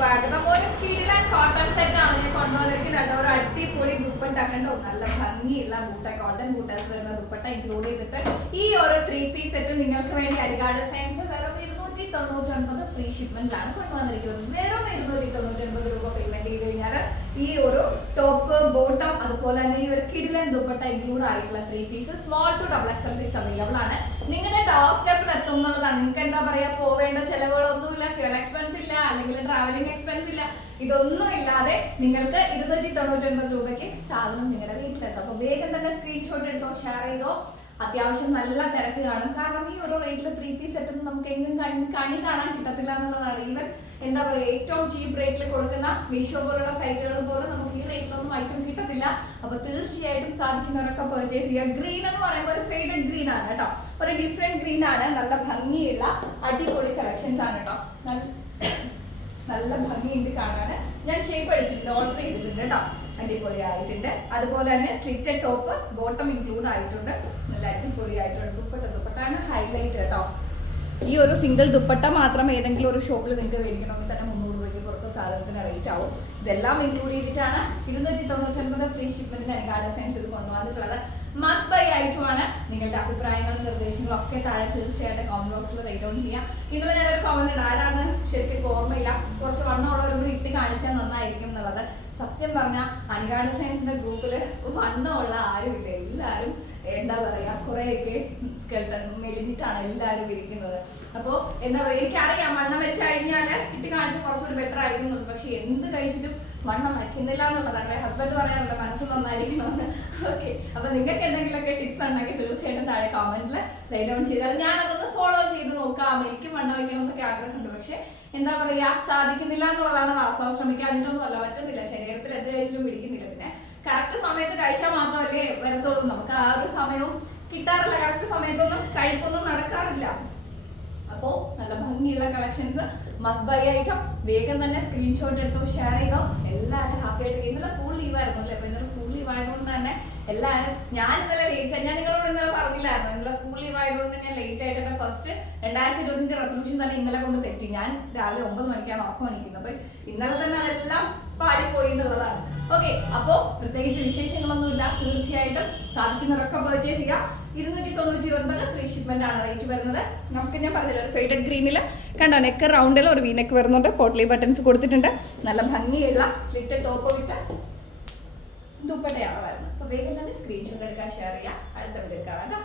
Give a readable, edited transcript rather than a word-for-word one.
സ്വാഗതം. ഒരു കിടിലൻ കോട്ടൺ സെറ്റ് ആണ് ഞാൻ കൊണ്ടുവന്നിരിക്കുന്നത്. ഒരു അടിപൊളി ദുപ്പട്ട കണ്ടോ, നല്ല ഭംഗിയുള്ള ബൂട്ട, കോട്ടൺ ബൂട്ടാസ് വരുന്ന ദുപ്പട്ട ഇൻക്ലൂഡ് ചെയ്തിട്ട് ഈ ഒരു 3-piece സെറ്റ് നിങ്ങൾക്ക് വേണ്ടി അലിഗാഡ് സയൻസ് വെറും 299 ഫ്രീ ഷിപ്മെന്റിലാണ് കൊണ്ടുവന്നിരിക്കുന്നത്. വെറും 299 രൂപ പേയ്മെന്റ് ചെയ്ത് കഴിഞ്ഞാൽ ഈ ഒരു ടോപ്പ്, ബോട്ടം, അതുപോലെ തന്നെ ഈ ഒരു കിടിലൻ ദുപ്പട്ട ഇൻക്ലൂഡ് ആയിട്ടുള്ള 3-piece small to double XL size available ആണ്. നിങ്ങളുടെ ഡോർ സ്റ്റെപ്പിൽ എത്തും എന്നുള്ളതാണ്. നിങ്ങൾക്ക് എന്താ പറയാ, പോവേണ്ട ചെലവുകളൊന്നുമില്ല, ഫ്യൂൽ എക്സ്പെൻസ് ഇല്ല, അല്ലെങ്കിൽ ട്രാവലിംഗ് എക്സ്പെൻസ് ഇല്ല. ഇതൊന്നും ഇല്ലാതെ നിങ്ങൾക്ക് 299 രൂപയ്ക്ക് സാധനം നിങ്ങളുടെ വീട്ടിലെത്തും. അപ്പൊ വേഗം തന്നെ സ്ക്രീൻഷോട്ട് എടുത്തോ, ഷെയർ ചെയ്തോ. അത്യാവശ്യം നല്ല തിരക്ക് കാണും. കാരണം ഈ ഒരു റേറ്റിൽ 3-piece സെറ്റ് നമുക്ക് എങ്ങും കണി കാണാൻ കിട്ടത്തില്ല എന്നുള്ളതാണ്. ഈവൻ എന്താ പറയുക, ഏറ്റവും ചീപ്പ് റേറ്റിൽ കൊടുക്കുന്ന മീഷോ പോലുള്ള സൈറ്റുകൾ പോലും നമുക്ക് ഈ റേറ്റിലൊന്നും ഐറ്റം കിട്ടത്തില്ല. അപ്പൊ തീർച്ചയായിട്ടും സാധിക്കുന്നവരൊക്കെ പർച്ചേസ് ചെയ്യുക. ഗ്രീൻ എന്ന് പറയുമ്പോൾ ഒരു ഫേവറേറ്റ് ഗ്രീൻ ആണ് കേട്ടോ. ഒരു ഡിഫറെന്റ് ഗ്രീൻ ആണ്. നല്ല ഭംഗിയുള്ള അടിപൊളി കളക്ഷൻസ് ആണ് കേട്ടോ. നല്ല ഭംഗിയുണ്ട് കാണാൻ. ഞാൻ ഷേപ്പ് അടിച്ചിട്ടുണ്ട്, ഓർഡർ ചെയ്തിട്ടുണ്ട് കേട്ടോ. അടിപൊളി ആയിട്ടുണ്ട്. അതുപോലെ തന്നെ സ്ലിറ്റഡ് ടോപ്പ്, ബോട്ടം ഇൻക്ലൂഡ് ആയിട്ടുണ്ട്. നല്ല അടിപൊളി ആയിട്ടുണ്ട്. ദുപ്പട്ടാണ് ഹൈലൈറ്റ് കേട്ടോ. ഈ ഒരു സിംഗിൾ ദുപ്പട്ട മാത്രം ഏതെങ്കിലും ഒരു ഷോപ്പിൽ നിങ്ങൾക്ക് മേടിക്കണമെങ്കിൽ തന്നെ 300 രൂപയ്ക്ക് പുറത്ത് സാധനത്തിന് റേറ്റ് ആവും. ഇതെല്ലാം ഇൻക്ലൂഡ് ചെയ്തിട്ടാണ് 299 ഫ്രീ ഷിപ്മെന്റിന് അലിഗാഡ് സയൻസ് ഇത് കൊണ്ടുവന്നിട്ടുള്ളത്. മസ്റ്റ് ബൈ ആയിട്ടുമാണ്. നിങ്ങളുടെ അഭിപ്രായങ്ങളും നിർദ്ദേശങ്ങളും ഒക്കെ താഴെ തീർച്ചയായിട്ടും കമന്റ് ബോക്സിൽ റൈറ്റ് ഡൗൺ ചെയ്യാം. ഇന്നലെ ഞാനൊരു കമന്റ് ഉണ്ട്, ആരാണ് ശരിക്കും ഓർമ്മയില്ല, കുറച്ച് വണ്ണമുള്ളവരും കൂടി ഇട്ട് കാണിച്ചാൽ നന്നായിരിക്കും എന്നുള്ളത്. സത്യം പറഞ്ഞാൽ അലിഗാഡ് സയൻസിന്റെ ഗ്രൂപ്പിൽ വണ്ണമുള്ള ആരുമില്ല. എല്ലാവരും എന്താ പറയാ, കുറെയൊക്കെ സ്കെൽട്ടൺ മെലിഞ്ഞിട്ടാണ് എല്ലാവരും ഇരിക്കുന്നത്. അപ്പോൾ എന്താ പറയുക, എനിക്കറിയാം വണ്ണം വെച്ച് കഴിഞ്ഞാൽ ഇട്ട് കാണിച്ചാൽ കുറച്ചുകൂടി ബെറ്റർ ആയിരിക്കും എന്നുള്ളത്. പക്ഷെ എന്ത് കഴിച്ചിട്ടും വണ്ണം വയ്ക്കുന്നില്ല എന്നുള്ളതാണ്. ഹസ്ബൻഡ് പറയാറുണ്ട് മനസ്സ് നന്നായിരിക്കണമെന്ന്. ഓക്കെ, അപ്പൊ നിങ്ങൾക്ക് എന്തെങ്കിലുമൊക്കെ ടിപ്സ് ഉണ്ടെങ്കിൽ തീർച്ചയായിട്ടും താഴെ കമന്റിൽ റൈറ്റ് ഡൗൺ ചെയ്താൽ ഞാനതൊന്ന് ഫോളോ ചെയ്ത് നോക്കാം. എനിക്കും വണ്ണം വയ്ക്കണം എന്നൊക്കെ ആഗ്രഹമുണ്ട്. പക്ഷെ എന്താ പറയാ, സാധിക്കുന്നില്ല എന്നുള്ളതാണ് വാസ്തവം. ശ്രമിക്കാതിട്ടൊന്നും അല്ല, പറ്റുന്നില്ല. ശരീരത്തിൽ എന്ത് കഴിച്ചിട്ടും പിടിക്കുന്നില്ല. പിന്നെ കറക്റ്റ് സമയത്ത് കഴിച്ചാൽ മാത്രമല്ലേ വരത്തുള്ളൂ. നമുക്ക് ആ ഒരു സമയവും കിട്ടാറില്ല. കറക്റ്റ് സമയത്തൊന്നും കഴിപ്പൊന്നും നടക്കാറില്ല. അപ്പോൾ നല്ല ഭംഗിയുള്ള കളക്ഷൻസ് മസ്റ്റ് ബൈ ഐറ്റം. വേഗം തന്നെ സ്ക്രീൻഷോട്ട് എടുത്തോ, ഷെയർ ചെയ്തോ. എല്ലാവരും ഹാപ്പി ആയിട്ട്. ഇന്നലെ സ്കൂൾ ലീവ് ആയിരുന്നു അല്ലേ? അപ്പൊ ഇന്നലെ സ്കൂൾ ലീവ് ആയതുകൊണ്ട് തന്നെ എല്ലാവരും, ഞാൻ ഇന്നലെ ലേറ്റ് ആയി, ഞാൻ നിങ്ങളോട് ഇന്നലെ പറഞ്ഞില്ലായിരുന്നു, ഇന്നലെ സ്കൂൾ ലീവ് ആയതുകൊണ്ട് ഞാൻ ലേറ്റ് ആയിട്ട് എന്റെ ഫസ്റ്റ് 2025 റെസൊല്യൂഷൻ തന്നെ ഇന്നലെ കൊണ്ട് തെറ്റി. ഞാൻ രാവിലെ 9 മണിക്കാണ് ഉറക്കം എണീക്കുന്നത്. അപ്പൊ ഇന്നലെ തന്നെ അതെല്ലാം പാളിപ്പോയി എന്നുള്ളതാണ്. ഓക്കെ, അപ്പോ പ്രത്യേകിച്ച് വിശേഷങ്ങളൊന്നുമില്ല. തീർച്ചയായിട്ടും സാധിക്കുന്നവരൊക്കെ പർച്ചേസ് ചെയ്യാം. 299 ഫ്രീ ഷിപ്മെന്റ് ആണ് റേറ്റ് വരുന്നത്. നമുക്ക് ഞാൻ പറഞ്ഞില്ല, ഒരു ഫെയ്ഡഡ് ഗ്രീനിൽ കണ്ടോ, നെക്ക് റൗണ്ടിൽ ഒരു വീനെക്ക് വരുന്നുണ്ട്. പോട്ട്ലി ബട്ടൺസ് കൊടുത്തിട്ടുണ്ട്. നല്ല ഭംഗിയുള്ള സ്ലിറ്റഡ് ടോപ്പ് വിത്ത് ദുപ്പട്ടയാണ് വരുന്നത്. അപ്പൊ വേഗം തന്നെ സ്ക്രീൻഷോട്ട് എടുക്കാൻ ഷെയർ ചെയ്യാം. അടുത്ത വീഡിയോ കാണാം കേട്ടോ.